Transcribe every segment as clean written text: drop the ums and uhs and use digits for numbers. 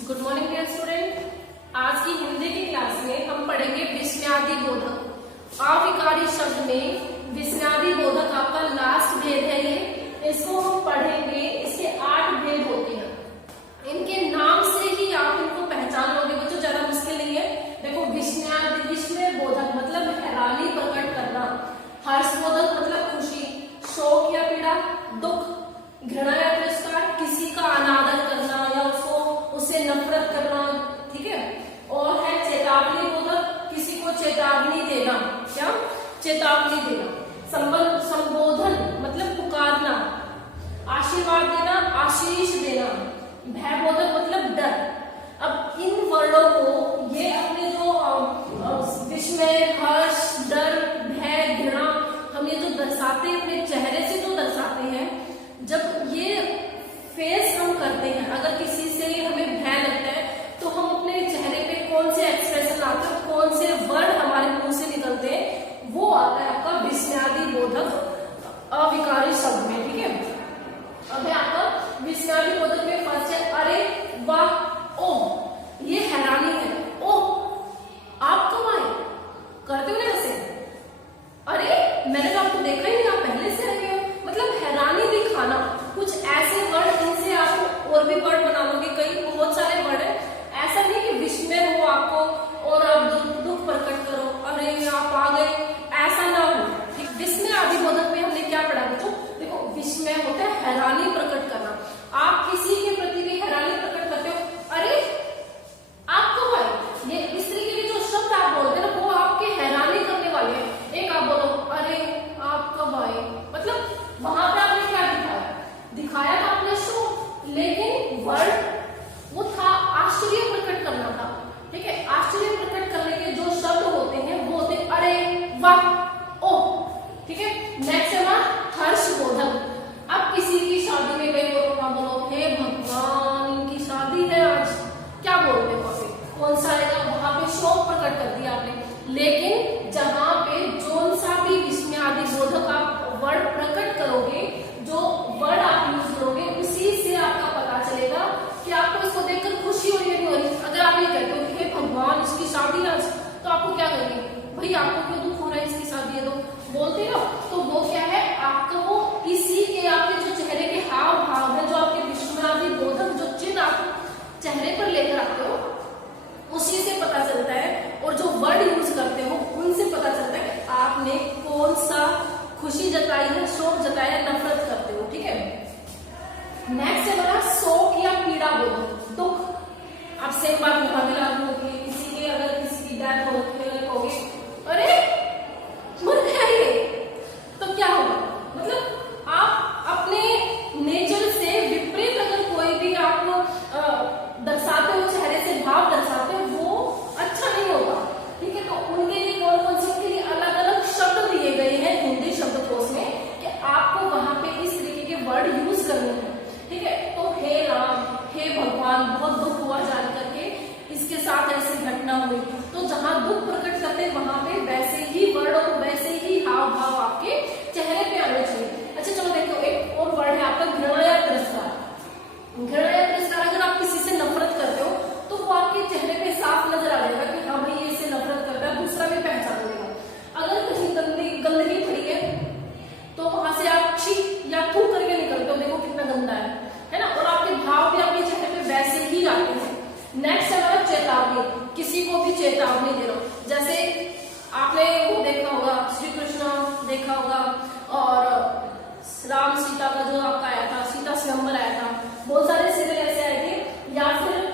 Good morning dear student. आज की हिंदी की क्लास में हम पढ़ेंगे विस्मयादि बोधक। अविकारी शब्द में विस्मयादि बोधक आपका लास्ट भेद है ये, इसको हम पढ़ेंगे। इसके 8 भेद होते हैं, इनके नाम से ही आप इनको पहचान लोगे बच्चों, ज्यादा मुश्किल नहीं है। देखो विस्मयादि, विस्मय बोधक मतलब हैरानी प्रकट करना, हर्ष बोधक मतलब खुशी, शोक या पीड़ा, दुख, घृणा या तिरस्कार, किसी का अनादर करना या उससे नफरत करना, ठीक है। और है चेतावनी बोधक, किसी को चेतावनी देना, क्या चेतावनी देना। संबोधन मतलब पुकारना, आशीर्वाद देना, आशीष देना। भय बोधक मतलब डर। अब इन वर्णों को ये अपने जो विस्मय, हर्ष, डर, भय, घृणा हम ये जो दर्शाते हैं, अपने चेहरे से जो दर्शाते हैं, जब ये फेस हम करते हैं, अगर किसी से हमें भय लगता है तो हम अपने चेहरे पे कौन से एक्सप्रेशन आते हैं, कौन से वर्ड हमारे मुंह से निकलते हैं, वो आता है आपका विस्मयादि बोधक अविकारी शब्द में, ठीक है। अब है आपका विस्मयादि बोधक में फर्स्ट है अरे, वाह, ओ, ये हैरानी है। ओ, आप कब आए? करते हो ना ऐसे, अरे मैंने तो आपको देखा ही नहीं, आप पहले से आए हो, मतलब हैरानी दिखाना। कुछ ऐसे वर्ड, इनसे आप और भी वर्ड बना लोगे, कई बहुत सारे वर्ड है। ऐसा नहीं कि विस्मय हो आपको और आप दुख प्रकट करो, अरे आप आ गए, ऐसा ना हो। विस्मय आदि बोधक में हमने क्या पढ़ा बच्चों? देखो विस्मय होता है हैरानी प्रकट करना। आप किसी के प्रति भी हैरानी प्रकट करते हो, अरे आप कब आए, ये इस तरीके के जो शब्द आप बोलते हैं ना, वो आपके हैरानी करने वाले हैं। एक आप बोलो अरे आप कब आए, मतलब वहां पे आपने क्या दिखाया था आपने शो, लेकिन वर्ड वो था आश्चर्य प्रकट करना था, ठीक है। आश्चर्य प्रकट करने के जो शब्द होते हैं वो होते हैं अरे, वाह, ओ, ठीक है। नेक्स्ट है हर्ष बोधक। अब किसी की शादी में गए बोलो हे भगवान इनकी शादी है आज, क्या बोलते हैं वहां पे, कौन सा आएगा, वहां पे शोक प्रकट कर दिया आपने। लेकिन जहां पे जोन सा भी विस्मयादि बोधक आप वर्ड प्रकट करोगे, जो वर्ड आप यूज करोगे, उसी से आपका पता चलेगा कि आपको इसको देखकर खुशी हो रही है नहीं हो रही। अगर आप ये कहते हो कि हे भगवान इसकी शादी आज, तो आपको क्या करेंगे, भाई आपको क्यों दुख हो रहा है, इसकी शादी है, तो बोलते हो, तो वो क्या है आपका, वो इसी के आपके जो चेहरे के हाव भाव है, जो आपके विस्मयादि बोधक जो चिन्ह आप चेहरे पर लेकर आते हो, उसी से पता चलता है। और जो वर्ड यूज करते हो उनसे पता चलता है कि आपने कौन सा खुशी जताई है, शोक जताया, नफरत करते हो, ठीक है। नेक्स्ट है हमारा शोक या पीड़ा बोधक, दुख। आप सेम बात मुकाबला होगी, किसी के अगर किसी की डेथ होगी, अरे मर गया ये, तो क्या होगा, मतलब आप अपने नेचर से विपरीत अगर कोई भी आप दर्शाते हो, चेहरे से भाव दर्शाते हो, वो अच्छा नहीं होगा, ठीक है। तो उनके लिए कौन कौन से, उनके लिए अलग अलग शब्द दिए गए हैं हिंदी शब्दकोश में कि आपको वहां पे इस तरीके के वर्ड यूज करने हैं, ठीक है। तो हे राम, हे भगवान, बहुत दुख हुआ जान करके इसके साथ ऐसी घटना हुई, तो जहां दुख प्रकट करते हैं वहां पे वैसे ही वर्ड और वैसे ही हाव भाव आपके चेहरे पे आने चाहिए। अच्छा चलो देखो, एक और वर्ड है आपका घृणा या तिरस्कार। घृणा या तिरस्कार, अगर आप किसी से नफरत करते हो तो वो आपके चेहरे पे साफ नजर आ जाएगा कि हाँ भाई ये इससे नफरत कर रहा है, दूसरा भी पहचान लेगा। अगर कहीं गंदगी पड़ी है तो वहां से आप छी या थू करके निकलते हो, देखो कितना गंदा है ना, और आपके भाव भी आपके चेहरे पे वैसे ही आते हैं। नेक्स्ट है हमारा चेतावनी, किसी को भी चेतावनी दे दो। जैसे आपने वो देखा होगा, श्री कृष्ण देखा होगा, और राम सीता का जो आपका आया था, सीता स्वयंवर आया था, बहुत सारे सीरियल ऐसे आए थे। या फिर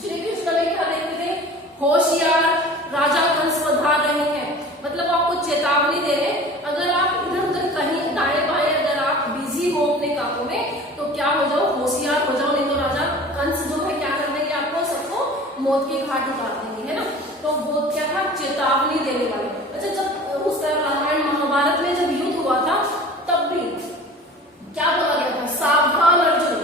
श्री कृष्ण ने क्या देखते थे, होशियार राजा कंस पधार रहे हैं, मतलब आपको चेतावनी दे रहे हैं। अगर आप इधर उधर कहीं दाएं बाएं अगर आप बिजी हो अपने कामों में, तो क्या हो जाओ, होशियार हो जाओ, नहीं तो राजा कंस जो है क्या कर देंगे, आपको सबको मौत के घाट उतार देंगे, है ना। तो वो क्या था, चेतावनी देने वाले। अच्छा जब उस रामायण महाभारत में जब युद्ध हुआ था, तब भी क्या बोला गया था, सावधान अर्जुन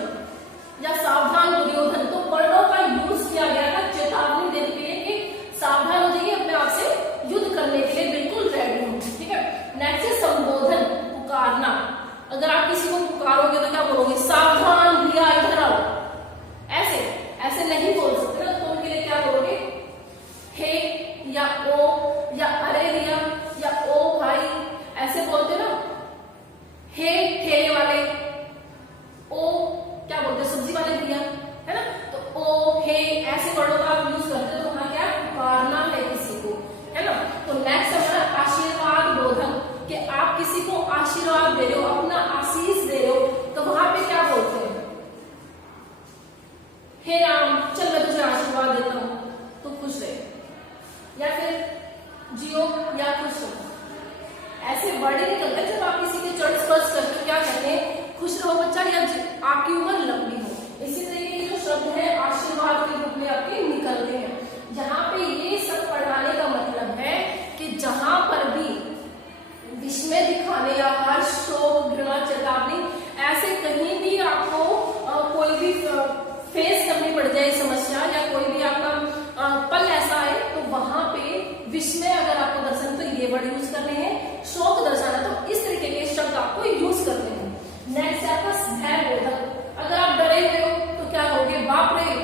या सावधान दुर्योधन, तो वर्णों का यूज किया गया था चेतावनी देने के लिए कि सावधान हो जाइए, अपने आप से युद्ध करने के लिए बिल्कुल रेडी हो, ठीक है। नेक्स्ट है संबोधन, पुकारना। अगर आप किसी को पुकारोगे तो क्या बोलोगे, सावधान भैया इधर आओ, ऐसे ऐसे हे राम चल मैं तुझे आशीर्वाद देता हूं, तो खुश रहे, या फिर जियो या खुश रहो। ऐसे वर्ड ही निकलते हैं जब आप किसी के चरण स्पर्श करते हो, क्या कहते हैं, खुश रहो बच्चा, या आपकी उम्र लंबी हो। इसी तरीके के जो शब्द है आशीर्वाद के रूप में आपके निकलते हैं। यहाँ पे ये सब पढ़ाने का मतलब है कि जहां पर भी विस्मय दिखाने या हर्ष, शोक, घृणा, चेतावनी, ऐसे कहीं भी आपको कोई भी फेस करनी पड़ जाए समस्या, या कोई भी आपका पल ऐसा आए, तो वहां पे विस्मय अगर आपको दर्शन, तो ये वर्ड यूज करने हैं। शोक दर्शाना, तो इस तरीके के शब्द आपको यूज करने हैं। नेक्स्ट है आपका भय बोधक। अगर आप डरे हुए हो तो क्या कहोगे, बाप रे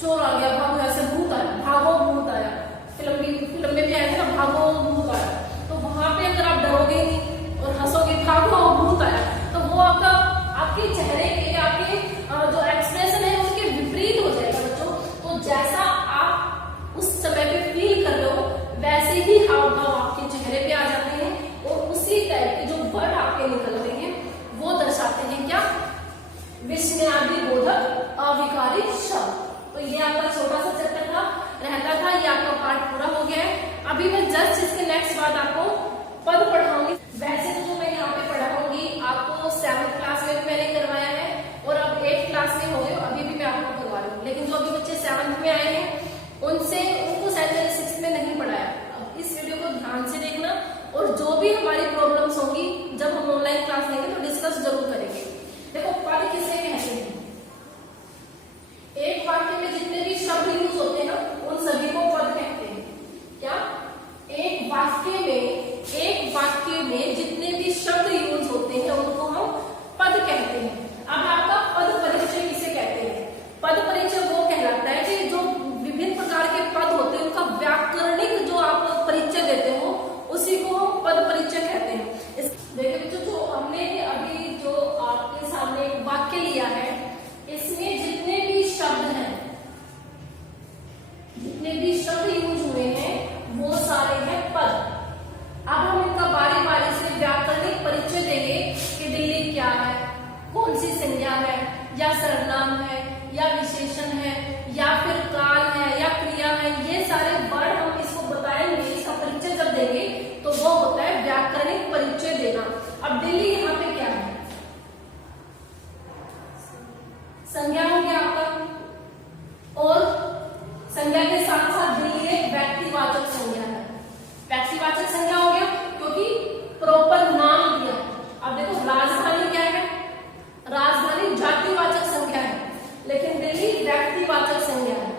चोर आ गया, भागो, ऐसे भूत आया, भागो भूत आया। फिल्म में भी आया था ना, भागो भूत आया। तो वहां पे अगर आप डरोगे नहीं और हंसोगे, भागो भूत आया, तो वो आपका आपके चेहरे के, आपके जो एक्सप्रेशन है उसके विपरीत हो जाएगा बच्चों। तो जैसा आप उस समय पे फील कर रहे हो, वैसे ही हाव भाव आपके चेहरे पे आ जाते हैं, और उसी टाइप के जो वर्ड आपके निकलते हैं वो दर्शाते हैं क्या, विस्मयादि बोधक अविकारी शब्द। तो ये आपका छोटा सा चैप्टर था, रहता था, ये आपका पार्ट पूरा हो गया है। अभी मैं जस्ट इसके नेक्स्ट बाद आपको पद पढ़ाऊंगी। वैसे तो मैं यहाँ पे पढ़ाऊंगी आपको 7th क्लास में मैंने करवाया है, और अब 8th क्लास में हो गए, अभी भी मैं आपको करवा रही हूँ। लेकिन जो अभी बच्चे 7th में आए हैं उनको शायद मैंने 6th में नहीं पढ़ाया। अब इस वीडियो को ध्यान से देखना, और जो भी हमारी प्रॉब्लम्स होंगी जब हम ऑनलाइन क्लास लेंगे तो डिस्कस जरूर करेंगे। देखो पद किसे कहते हैं, एक वाक्य में जितने भी शब्द यूज होते हैं ना उन सभी को पद कहते हैं। क्या, एक वाक्य में जितने भी शब्द यूज होते हैं उनको हम पद कहते हैं। अब आपका पद परिचय किसे कहते हैं, पद परिचय वो कहलाता है कि जो विभिन्न प्रकार के पद होते हैं उनका व्याकरणिक जो आप परिचय देते हो उसी को हम पद परिचय कहते हैं। देखिए बच्चों, जो हमने अभी जो आपके सामने एक वाक्य लिया है, इसमें जितने भी शब्द हैं, जितने भी शब्द यूज हुए हैं वो सारे हैं पद। अब हम इनका बारी बारी से व्याकरणिक परिचय देंगे कि दिल्ली क्या है, कौन सी संज्ञा है, या सर्वनाम है, या विशेषण है, या फिर काल है, या क्रिया है। ये सारे वर्ड हम इसको बताएंगे, इसका परिचय जब देंगे तो वो होता है व्याकरणिक परिचय देना। अब दिल्ली यहाँ पे क्या है, संज्ञा हो गया आपका, और संज्ञा के साथ साथ दिल्ली एक व्यक्तिवाचक संज्ञा है। व्यक्तिवाचक संज्ञा हो गया क्योंकि प्रॉपर नाम दिया। अब देखो राजधानी क्या है, राजधानी जातिवाचक संज्ञा है, लेकिन दिल्ली व्यक्तिवाचक संज्ञा है।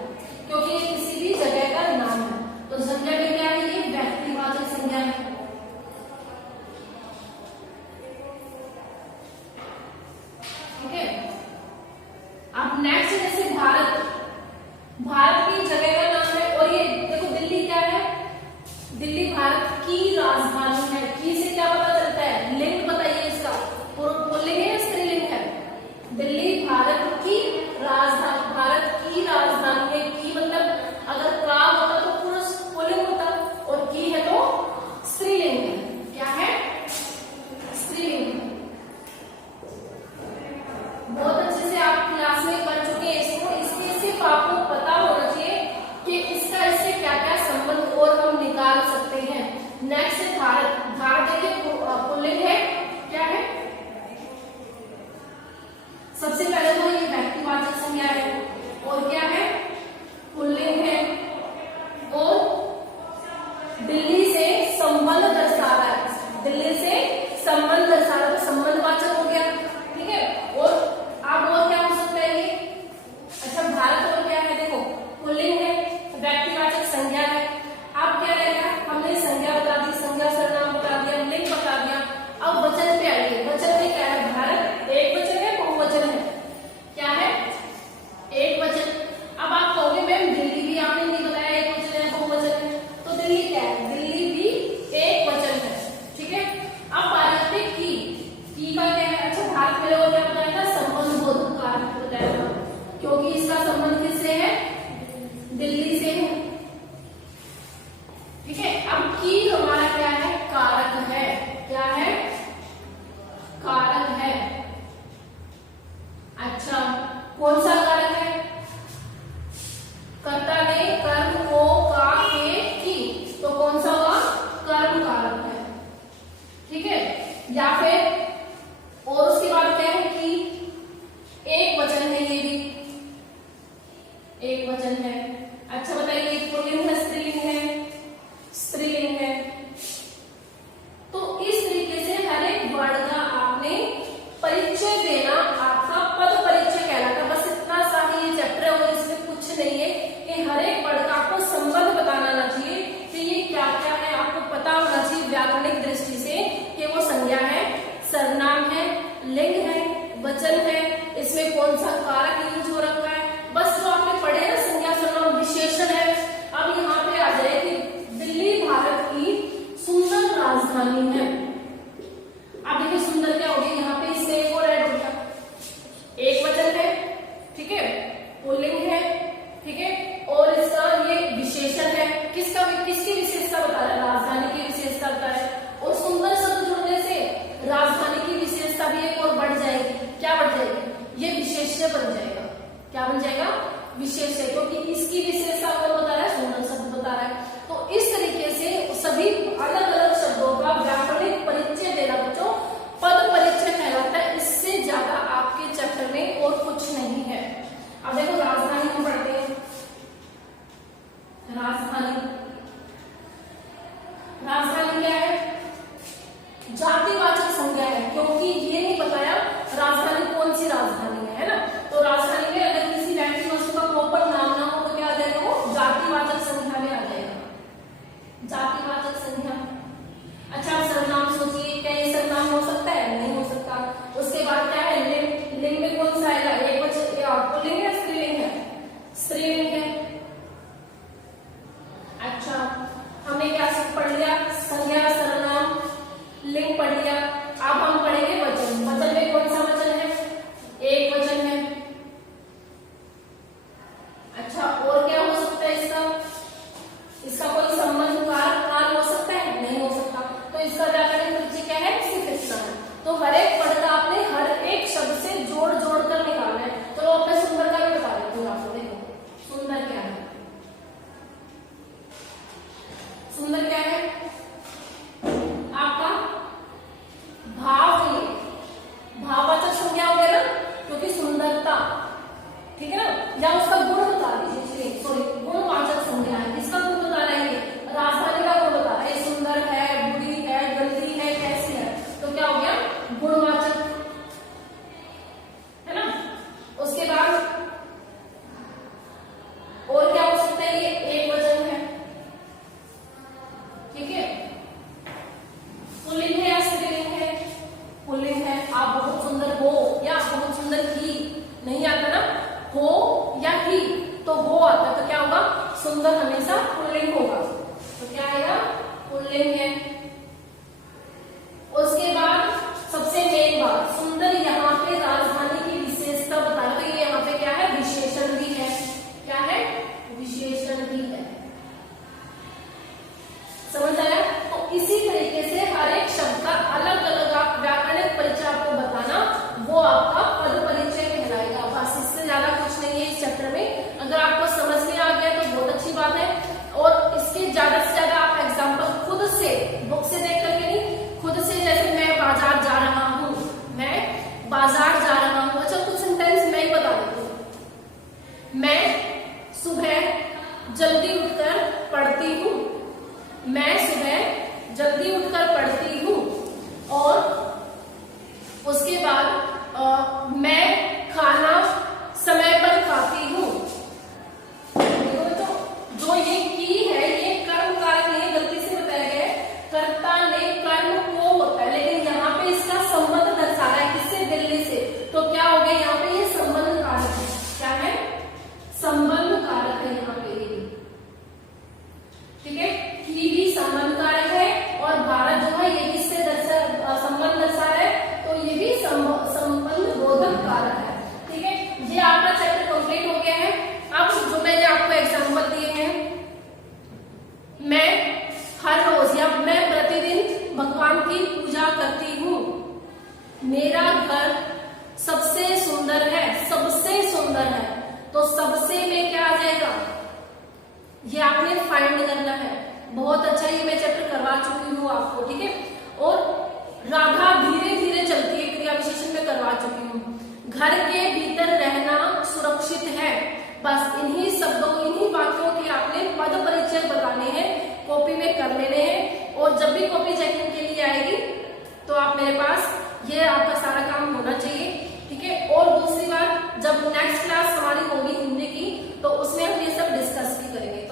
एक वचन है। अच्छा बताइए पुल्लिंग है स्त्रीलिंग है? स्त्रीलिंग है। तो इस तरीके से हर एक वर्ड का आपने परिचय देना, आपका पद परिचय कहलाता। बस इतना सा ही ये चैप्टर है और इसमें कुछ नहीं है कि हर एक वर्ड का आपको संबंध बताना आना चाहिए कि ये क्या क्या है, आपको पता होना चाहिए व्याकरणिक दृष्टि से कि वो संज्ञा है, सर्वनाम है, लिंग है, वचन है, इसमें कौन सा कारक यूज हो रखा है। बस जो आपने पढ़े ना संज्ञा सर्वनाम विशेषण है। अब यहाँ पे आ जाए कि दिल्ली भारत की सुंदर राजधानी है। अब देखिए सुंदर क्या होगी, यहाँ पे इसमें एक और ऐड हो गया, एक वचन है, ठीक है, पुल्लिंग है, ठीक है, और इसका ये विशेषण है। किसकी विशेषता बता रहा है? राजधानी की विशेषता बता रहा है। और सुंदर शब्द जुड़ने से राजधानी की विशेषता भी एक और बढ़ जाएगी। क्या बढ़ जाएगी? ये विशेष्य बन जाएगा। क्या बन जाएगा? विशेष्य, क्योंकि इसकी विशेषता कौन बता रहा है? सुंदर शब्द बता रहा है। तो इस तरीके से सभी अलग अलग शब्दों का व्याकरणिक परिचय देना बच्चों पद परिचय कहलाता है। इससे ज्यादा आपके चैप्टर में और कुछ नहीं है। अब देखो राजधानी हम पढ़ते हैं। राजधानी क्या है? जातिवाचक संज्ञा है, क्योंकि ये नहीं बताया राजधानी कौन सी राजधानी है ना। तो राजधानी में अगर किसी व्यक्ति वस्तु का प्रॉपर नाम ना हो तो क्या आ जाएगा? वो जातिवाचक संज्ञा में आ जाएगा, जातिवाचक संज्ञा। अच्छा आप सर्वनाम सोचिए, क्या ये सर्वनाम हो सकता है? नहीं हो सकता। उसके बाद क्या है? लिंग। लिंग में कौन सा आएगा? एक वचन, पुल्लिंग है स्त्रीलिंग है? स्त्रीलिंग है। अच्छा हमने क्या पढ़ लिया? संज्ञा सर्वनाम लिंग पढ़ लिया। अब हम पढ़ेंगे वचन। वचन में कौन सा वचन है? एक वचन है। अच्छा और क्या हो सकता है इसका? इसका कोई संबंध कारक हो सकता है? नहीं हो सकता। तो इसका व्याकरणिक परिचय क्या है? सिर्फ इतना है। तो हर एक पद का आपने हर एक शब्द से जोड़ जोड़ कर निकालना है। तो अब मैं सुंदर का भी बता देती हूँ आपको। देखो सुंदर क्या है? सुंदर क्या है आपका? भाव। भाववाचक संज्ञा हो गया ना, क्योंकि सुंदरता, ठीक है ना, या उसका गुण बता दीजिए। सॉरी गुणवाचक संज्ञा है। किसका गुण बता रहे हैं? राजधानी का गुण बता रहे हैं। सुंदर है, बुरी है, गंदी है, कैसी है। तो क्या हो गया? गुणवाचक, है ना। उसके बाद और क्या हो सकता है? ये एक वचन है, ठीक है। पुल्लिंग है या स्त्रीलिंग है? पुल्लिंग है। आप बहुत सुंदर हो या बहुत सुंदर ही, नहीं आता ना, हो या ही, तो हो आता। तो क्या होगा? सुंदर हमेशा पुल्लिंग होगा। तो क्या आएगा? पुल्लिंग है। उसके बाद सबसे मेन बात, सुंदर यहाँ पे राजधानी की विशेषता बता रहे। तो ये यहाँ पे क्या है? विशेषण भी है। क्या है? विशेषण भी है। समझ आया? तो इसी तरीके से हर एक शब्द का अलग अलग आप व्याकरणिक परिचय आपको बताना, वो आपका पद परिचय कहलाएगा। बस इससे ज्यादा कुछ नहीं है इस चैप्टर में। अगर आपको समझ में आ गया तो बहुत अच्छी बात है। और इसके ज्यादा से ज्यादा आप एग्जाम्पल खुद से, बुक से देख करके नहीं, खुद से। जैसे मैं बाजार जा रहा हूँ, मैं बाजार जा रहा हूँ। अच्छा कुछ सेंटेंस मैं ही बता देती हूँ। मैं सुबह जल्दी उठकर पढ़ती हूँ। मैं सुबह जल्दी उठकर पढ़ती हूँ। और उसके बाद मैं खाना समय पर खाती हूँ। तो जो ये की है, ये कर्म कारक नहीं है, गलती से बताया गया है। कर्ता ने कर्म को होता है, लेकिन यहाँ पे इसका संबंध दर्शा रहा है। किससे? दिल्ली से। तो क्या हो गया यहाँ पे? ये संबंध कारक है। क्या है? संबंध कारक है यहाँ पे, ठीक है। ही भी संबंध कारक है और भारत जो है ये किससे संबंध दर्शा रहा है? तो ये भी संबंध बोधक कारक है, ठीक है। ये आपका चैप्टर कंप्लीट हो गया है। अब जो मैंने आपको एग्जांपल दिए हैं, मैं हर रोज या मैं प्रतिदिन भगवान की पूजा करती हूँ। मेरा घर सबसे सुंदर है। सबसे सुंदर है, तो सबसे में क्या आ जाएगा? ये आपने फाइंड करना है। बहुत अच्छा, ये मैं चैप्टर करवा चुकी हूँ आपको, ठीक है। और राधा धीरे धीरे चलती है, क्रिया विशेषण में करवा चुकी हूँ। घर के भीतर रहना सुरक्षित है। बस इन्हीं भी कॉपी चेकिंग के लिए आएगी तो आप मेरे पास ये आपका सारा काम होना चाहिए, ठीक है। और दूसरी बात, जब नेक्स्ट क्लास